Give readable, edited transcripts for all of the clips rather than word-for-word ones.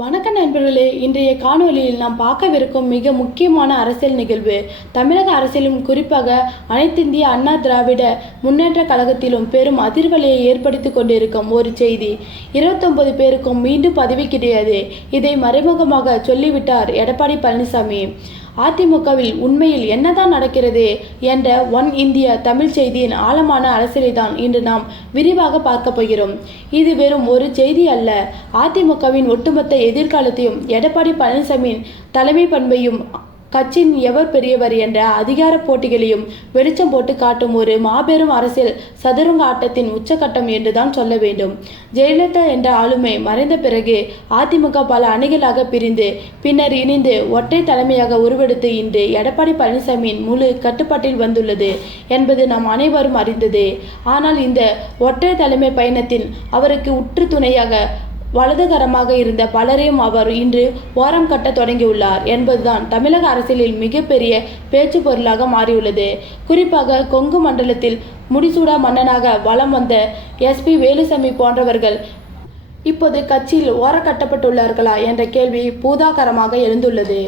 வணக்க நண்பர்களே, இன்றைய காணொலியில் நாம் பார்க்கவிருக்கும் மிக முக்கியமான அரசியல் நிகழ்வு தமிழக அரசியலும் குறிப்பாக அனைத்திந்திய அண்ணா திராவிட முன்னேற்ற கழகத்திலும் பெரும் அதிர்வலையை ஏற்படுத்தி கொண்டிருக்கும் ஒரு செய்தி. 29 பேருக்கும் மீண்டும் பதவி கிடையாது. இதை மறைமுகமாக சொல்லிவிட்டார் எடப்பாடி பழனிசாமி. அதிமுகவில் உண்மையில் என்னதான் நடக்கிறது என்ற ஒன் இந்தியா தமிழ் செய்தியின் ஆழமான அரசியலை தான் இன்று நாம் விரிவாக பார்க்க போகிறோம். இது வெறும் ஒரு செய்தி அல்ல. அதிமுகவின் ஒட்டுமொத்த எதிர்காலத்தையும் எடப்பாடி பழனிசாமியின் தலைமை பண்பையும் கட்சியின் எவர் பெரியவர் என்ற அதிகார போட்டிகளையும் வெளிச்சம் போட்டு காட்டும் ஒரு மாபெரும் அரசியல் சதுரங்க ஆட்டத்தின் உச்சகட்டம் என்றுதான் சொல்ல வேண்டும். ஜெயலலிதா என்ற ஆளுமை மறைந்த பிறகு அதிமுக பல அணிகளாக பிரிந்து பின்னர் இணைந்து ஒற்றை தலைமையாக உருவெடுத்து இன்று எடப்பாடி பழனிசாமியின் முழு கட்டுப்பாட்டில் வந்துள்ளது என்பது நாம் அனைவரும் அறிந்ததே. ஆனால் இந்த ஒற்றை தலைமை பயணத்தின் அவருக்கு உற்று துணையாக வலதுகரமாக இருந்த பலரையும் அவர் இன்று ஓரம் கட்ட தொடங்கியுள்ளார் என்பதுதான் தமிழக அரசியலில் மிகப்பெரிய பேச்சு பொருளாக மாறியுள்ளது. குறிப்பாக கொங்கு மண்டலத்தில் முடிசூடா மன்னனாக வலம் வந்த எஸ்பி வேலுசாமி போன்றவர்கள் இப்போது கட்சியில் ஓரக்கட்டப்பட்டுள்ளார்களா என்ற கேள்வி பூதாகரமாக எழுந்துள்ளது.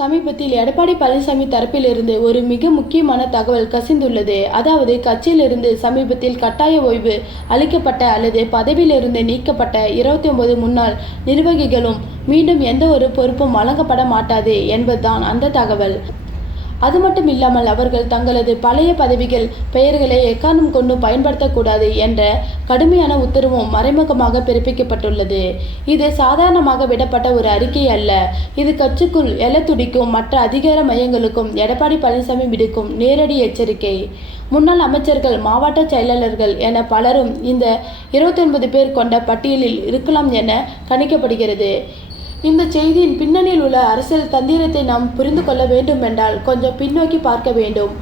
சமீபத்தில் எடப்பாடி பழனிசாமி தரப்பிலிருந்து ஒரு மிக முக்கியமான தகவல் கசிந்துள்ளது. அதாவது கட்சியிலிருந்து சமீபத்தில் கட்டாய ஓய்வு அளிக்கப்பட்ட அல்லது பதவியிலிருந்து நீக்கப்பட்ட 29 முன்னாள் நிர்வாகிகளும் மீண்டும் எந்த ஒரு பொறுப்பும் வழங்கப்பட மாட்டாது என்பதுதான் அந்த தகவல். அது மட்டும் இல்லாமல் அவர்கள் தங்களது பழைய பதவிகள் பெயர்களை எக்காரணம் கொண்டு பயன்படுத்தக்கூடாது என்ற கடுமையான உத்தரவும் மறைமுகமாக பிறப்பிக்கப்பட்டுள்ளது. இது சாதாரணமாக விடப்பட்ட ஒரு அறிக்கை அல்ல. இது கட்சிக்குள் எழத்துடிக்கும் மற்ற அதிகார மையங்களுக்கும் எடப்பாடி பழனிசாமி விடுக்கும் நேரடி எச்சரிக்கை. முன்னாள் அமைச்சர்கள், மாவட்ட செயலாளர்கள் என பலரும் இந்த 29 பேர் கொண்ட பட்டியலில் இருக்கலாம் என கணிக்கப்படுகிறது. இந்த செய்தியின் பின்னணியில் உள்ள அரசியல் தந்திரத்தை நாம் புரிந்து கொள்ள வேண்டுமென்றால் கொஞ்சம் பின்னோக்கி பார்க்க வேண்டும்.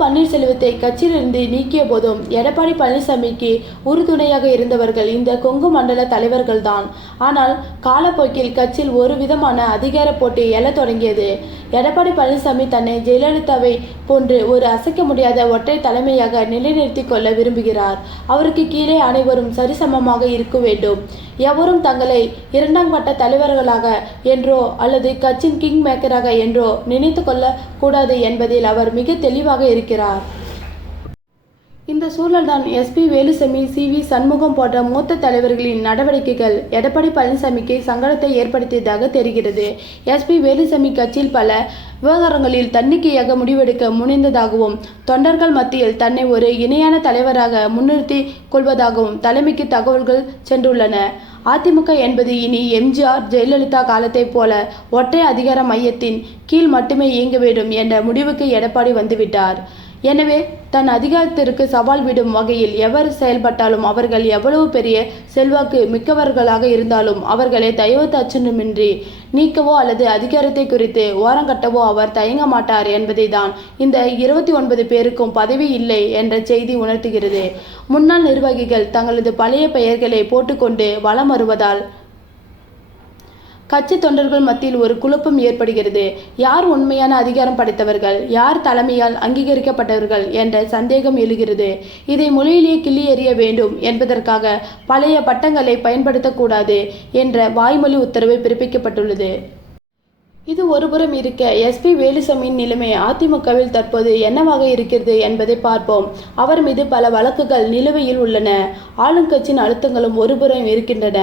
பன்னீர்செல்வத்தை கட்சியிலிருந்து நீக்கிய போதும் எடப்பாடி பழனிசாமிக்கு உறுதுணையாக இருந்தவர்கள் இந்த கொங்கு மண்டல தலைவர்கள்தான். ஆனால் காலப்போக்கில் கட்சியில் ஒரு விதமான அதிகார போட்டி எழத் தொடங்கியது. எடப்பாடி பழனிசாமி தன்னை ஜெயலலிதாவை போன்று ஒரு அசைக்க முடியாத ஒற்றை தலைமையாக நிலைநிறுத்திக் கொள்ள விரும்புகிறார். அவருக்கு கீழே அனைவரும் சரிசமமாக இருக்க வேண்டும். எவரும் தங்களை இரண்டாம் கட்ட தலைவர்களாக என்றோ அல்லது கட்சியின் கிங் மேக்கராக என்றோ நினைத்து கொள்ள கூடாது என்பதில் அவர் மிக தெளிவாக இருக்கிறார். இந்த சூழல்தான் எஸ்பி வேலுசாமி, சி.வி. சண்முகம் போன்ற மூத்த தலைவர்களின் நடவடிக்கைகள் எடப்பாடி பழனிசாமிக்கு சங்கடத்தை ஏற்படுத்தியதாக தெரிகிறது. எஸ்பி வேலுசாமி கட்சியில் பல விவகாரங்களில் தன்னிச்சையாக முடிவெடுக்க முனைந்ததாகவும் தொண்டர்கள் மத்தியில் தன்னை ஒரு இணையான தலைவராக முன்னிறுத்தி கொள்வதாகவும் தலைமைக்கு தகவல்கள் சென்றுள்ளன. அதிமுக என்பது இனி எம்.ஜி.ஆர்., ஜெயலலிதா காலத்தைப் போல ஒற்றை அதிகார மையத்தின் கீழ் மட்டுமே இயங்க வேண்டும் என்ற முடிவுக்கு எடப்பாடி வந்துவிட்டார். எனவே தன் அதிகாரத்திற்கு சவால் விடும் வகையில் எவர் செயல்பட்டாலும் அவர்கள் எவ்வளவு பெரிய செல்வாக்கு மிக்கவர்களாக இருந்தாலும் அவர்களை தயவுதாட்சண்யமின்றி நீக்கவோ அல்லது அதிகாரத்தை குறித்து ஓரங்கட்டவோ அவர் தயங்க மாட்டார் என்பதை தான் இந்த 29 பேருக்கும் பதவி இல்லை என்ற செய்தி உணர்த்துகிறது. முன்னாள் நிர்வாகிகள் தங்களது பழைய பெயர்களை போட்டுக்கொண்டு வலம் வருவதால் கட்சி தொண்டர்கள் மத்தியில் ஒரு குழப்பம் ஏற்படுகிறது. யார் உண்மையான அதிகாரம் படைத்தவர்கள், யார் தலைமையால் அங்கீகரிக்கப்பட்டவர்கள் என்ற சந்தேகம் எழுகிறது. இதை மொழியிலேயே கிள்ளி எறிய வேண்டும் என்பதற்காக பழைய பட்டங்களை பயன்படுத்தக்கூடாது என்ற வாய்மொழி உத்தரவு பிறப்பிக்கப்பட்டுள்ளது. இது ஒருபுறம் இருக்க, எஸ்பி வேலுசாமியின் நிலைமை அதிமுகவில் தற்போது என்னவாக இருக்கிறது என்பதை பார்ப்போம். அவர் மீது பல வழக்குகள் நிலுவையில் உள்ளன. ஆளுங்கட்சியின் அழுத்தங்களும் ஒருபுறம் இருக்கின்றன.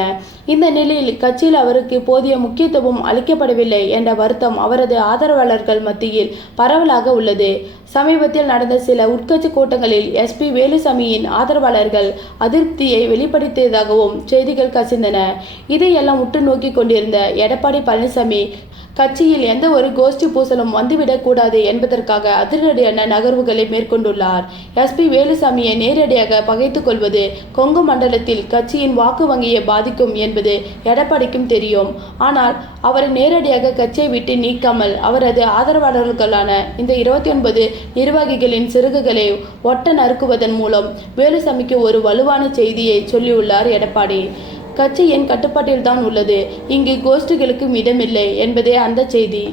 இந்த நிலையில் கட்சியில் அவருக்கு போதிய முக்கியத்துவம் அளிக்கப்படவில்லை என்ற வருத்தம் அவரது ஆதரவாளர்கள் மத்தியில் பரவலாக உள்ளது. சமீபத்தில் நடந்த சில உட்கட்சி கூட்டங்களில் எஸ்பி வேலுசாமியின் ஆதரவாளர்கள் அதிருப்தியை வெளிப்படுத்தியதாகவும் செய்திகள் கசிந்தன. இதையெல்லாம் உற்று நோக்கி கொண்டிருந்த எடப்பாடி பழனிசாமி கட்சியில் எந்த ஒரு கோஷ்டி பூசலும் வந்துவிடக் கூடாது என்பதற்காக அதிரடியான நகர்வுகளை மேற்கொண்டுள்ளார். எஸ்பி வேலுசாமியை நேரடியாக பகைத்துக் கொள்வது கொங்கு மண்டலத்தில் கட்சியின் வாக்கு வங்கியை பாதிக்கும் என்பது எடப்பாடிக்கும் தெரியும். ஆனால் அவரை நேரடியாக கட்சியை விட்டு நீக்காமல் அவரது ஆதரவாளர்களான இந்த 29 நிர்வாகிகளின் சிறகுகளை ஒட்ட நறுக்குவதன் மூலம் வேலுசாமிக்கு ஒரு வலுவான செய்தியை சொல்லியுள்ளார் எடப்பாடி. கட்சி என் கட்டுப்பாட்டில்தான் உள்ளது, இங்கு கோஷ்டிகளுக்கும் இடமில்லை என்பதே அந்த செய்தி.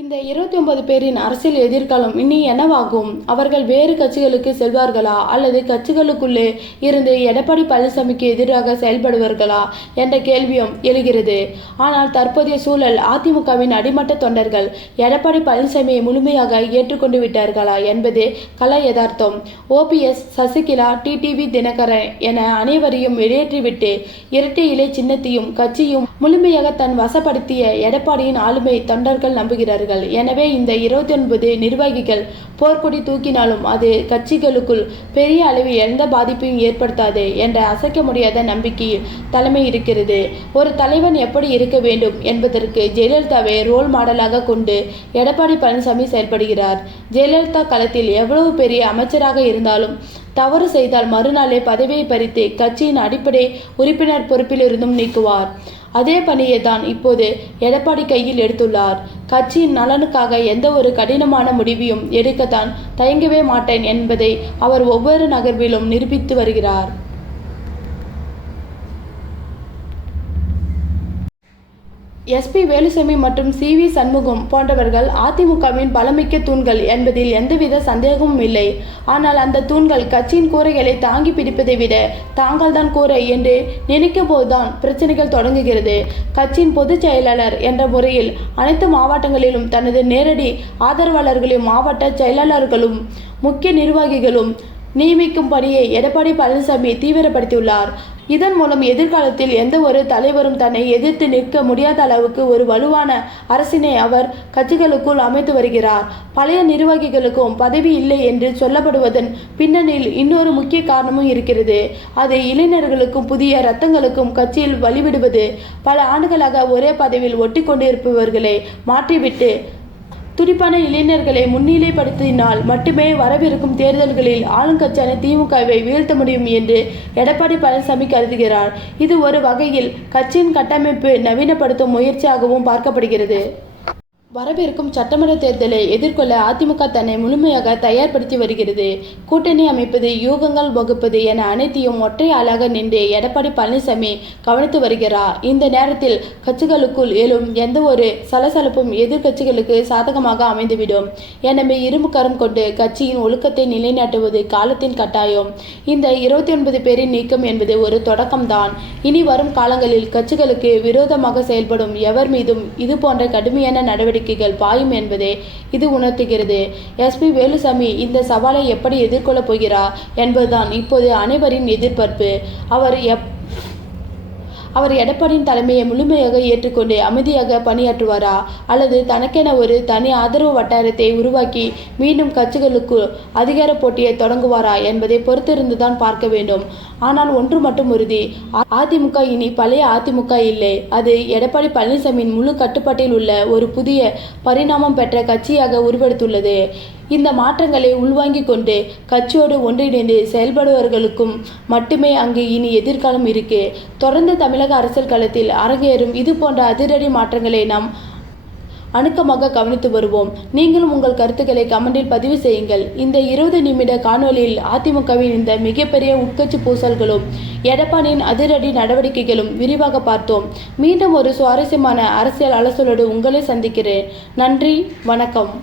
இந்த 29 பேரின் அரசியல் எதிர்காலம் இனி என்னவாகும்? அவர்கள் வேறு கட்சிகளுக்கு செல்வார்களா அல்லது கட்சிகளுக்குள்ளே இருந்து எடப்பாடி பழனிசாமிக்கு எதிராக செயல்படுவார்களா என்ற கேள்வியும் எழுகிறது. ஆனால் தற்போதைய சூழல் அதிமுகவின் அடிமட்ட தொண்டர்கள் எடப்பாடி பழனிசாமியை முழுமையாக ஏற்றுக்கொண்டு விட்டார்களா என்பதே கள யதார்த்தம். OPS, சசிகலா, டிடிவி தினகரன் என அனைவரையும் வெளியேற்றிவிட்டு இரட்டை இலை சின்னத்தையும் கட்சியும் முழுமையாக தன் வசப்படுத்திய எடப்பாடியின் ஆளுமை தொண்டர்கள் நம்புகிறார்கள். எனவே இந்த 29 நிர்வாகிகள் போர்க்கொடி தூக்கினாலும் அது கட்சிகளுக்குள் பெரிய அளவில் எந்த பாதிப்பையும் ஏற்படுத்தாது என்ற அசைக்க முடியாத நம்பிக்கையில் தலைமை இருக்கிறது. ஒரு தலைவன் எப்படி இருக்க வேண்டும் என்பதற்கு ஜெயலலிதாவை ரோல் மாடலாக கொண்டு எடப்பாடி பழனிசாமி செயல்படுகிறார். ஜெயலலிதா களத்தில் எவ்வளவு பெரிய அமைச்சராக இருந்தாலும் தவறு செய்தால் மறுநாளே பதவியை பறித்து கட்சியின் அடிப்படை உறுப்பினர் பொறுப்பிலிருந்தும் நீக்குவார். அதே பணியை தான் இப்போது எடப்பாடி கையில் எடுத்துள்ளார். கட்சியின் நலனுக்காக எந்த ஒரு கடினமான முடிவையும் எடுக்கத்தான் தயங்கவே மாட்டேன் என்பதை அவர் ஒவ்வொரு நகர்விலும் நிரூபித்து வருகிறார். SP வேலுசாமி மற்றும் CV சண்முகம் போன்றவர்கள் அதிமுகவின் பலமிக்க தூண்கள் என்பதில் எந்தவித சந்தேகமும் இல்லை. ஆனால் அந்த தூண்கள் கட்சியின் கூரைகளை தாங்கி பிடிப்பதை விட தாங்கள்தான் கூரை என்று நினைக்கும் போதுதான் பிரச்சனைகள் தொடங்குகிறது. கட்சியின் பொதுச் செயலாளர் என்ற முறையில் அனைத்து மாவட்டங்களிலும் தனது நேரடி ஆதரவாளர்களையும் மாவட்ட செயலாளர்களும் முக்கிய நிர்வாகிகளும் நியமிக்கும் பணியை எடப்பாடி பழனிசாமி தீவிரப்படுத்தியுள்ளார். இதன் மூலம் எதிர்காலத்தில் எந்த ஒரு தலைவரும் தன்னை எதிர்த்து நிற்க முடியாத அளவுக்கு ஒரு வலுவான அரசினை அவர் கட்சிகளுக்குள் அமைத்து வருகிறார். பழைய நிர்வாகிகளுக்கும் பதவி இல்லை என்று சொல்லப்படுவதன் பின்னணியில் இன்னொரு முக்கிய காரணமும் இருக்கிறது. அது இளைஞர்களுக்கும் புதிய ரத்தங்களுக்கும் கட்சியில் வழிவிடுவது. பல ஆண்டுகளாக ஒரே பதவியில் ஒட்டி கொண்டிருப்பவர்களை மாற்றிவிட்டு துடிப்பான இளைஞர்களை முன்னிலைப்படுத்தினால் மட்டுமே வரவிருக்கும் தேர்தல்களில் ஆளுங்கட்சியான திமுகவை வீழ்த்த முடியும் என்று எடப்பாடி பழனிசாமி கருதுகிறார். இது ஒரு வகையில் கட்சியின் கட்டமைப்பு நவீனப்படுத்தும் முயற்சியாகவும் பார்க்கப்படுகிறது. வரவிருக்கும் சட்டமன்ற தேர்தலை எதிர்கொள்ள அதிமுக தன்னை முழுமையாக தயார்படுத்தி வருகிறது. கூட்டணி அமைப்பது, யூகங்கள் வகுப்பது என அனைத்தையும் ஒற்றை ஆளாக நின்று எடப்பாடி பழனிசாமி கவனித்து வருகிறார். இந்த நேரத்தில் கட்சிகளுக்குள் எழும் எந்த ஒரு சலசலப்பும் எதிர்கட்சிகளுக்கு சாதகமாக அமைந்துவிடும். எனவே இரும்பு கரம் கொண்டு கட்சியின் ஒழுக்கத்தை நிலைநாட்டுவது காலத்தின் கட்டாயம். இந்த 29 பேரின் நீக்கம் என்பது ஒரு தொடக்கம்தான். இனி வரும் காலங்களில் கட்சிகளுக்கு விரோதமாக செயல்படும் எவர் மீதும் இது போன்ற கடுமையான நடவடிக்கைகள் பாயும் என்பதே இது உணர்த்துகிறது. SP வேலுசாமி இந்த சவாலை எப்படி எதிர்கொள்ளப் போகிறார் என்பதுதான் இப்போது அனைவரின் எதிர்பார்ப்பு. அவர் எடப்பாடியின் தலைமையை முழுமையாக ஏற்றுக்கொண்டு அமைதியாக பணியாற்றுவாரா அல்லது தனக்கென ஒரு தனி ஆதரவு வட்டாரத்தை உருவாக்கி மீண்டும் கட்சிகளுக்கு அதிகார போட்டியை தொடங்குவாரா என்பதை பொறுத்திருந்துதான் பார்க்க வேண்டும். ஆனால் ஒன்று மட்டும் உறுதி, அதிமுக இனி பழைய அதிமுக இல்லை. அது எடப்பாடி பழனிசாமியின் முழு கட்டுப்பாட்டில் உள்ள ஒரு புதிய பரிணாமம் பெற்ற கட்சியாக உருவெடுத்துள்ளது. இந்த மாற்றங்களை உள்வாங்கிக் கொண்டு கட்சியோடு ஒன்றிணைந்து செயல்படுபவர்களுக்கும் மட்டுமே அங்கு இனி எதிர்காலம் இருக்கு. தொடர்ந்து தமிழக அரசியல் களத்தில் அரங்கேறும் இது போன்ற அதிரடி மாற்றங்களை நாம் அணுக்கமாக கவனித்து வருவோம். நீங்களும் உங்கள் கருத்துக்களை கமெண்டில் பதிவு செய்யுங்கள். இந்த 20 நிமிட காணொலியில் அதிமுகவின் இந்த மிகப்பெரிய உட்கட்சி பூசல்களும் எடப்பாடியின் அதிரடி நடவடிக்கைகளும் விரிவாக பார்த்தோம். மீண்டும் ஒரு சுவாரஸ்யமான அரசியல் அலசலோடு உங்களை சந்திக்கிறேன். நன்றி, வணக்கம்.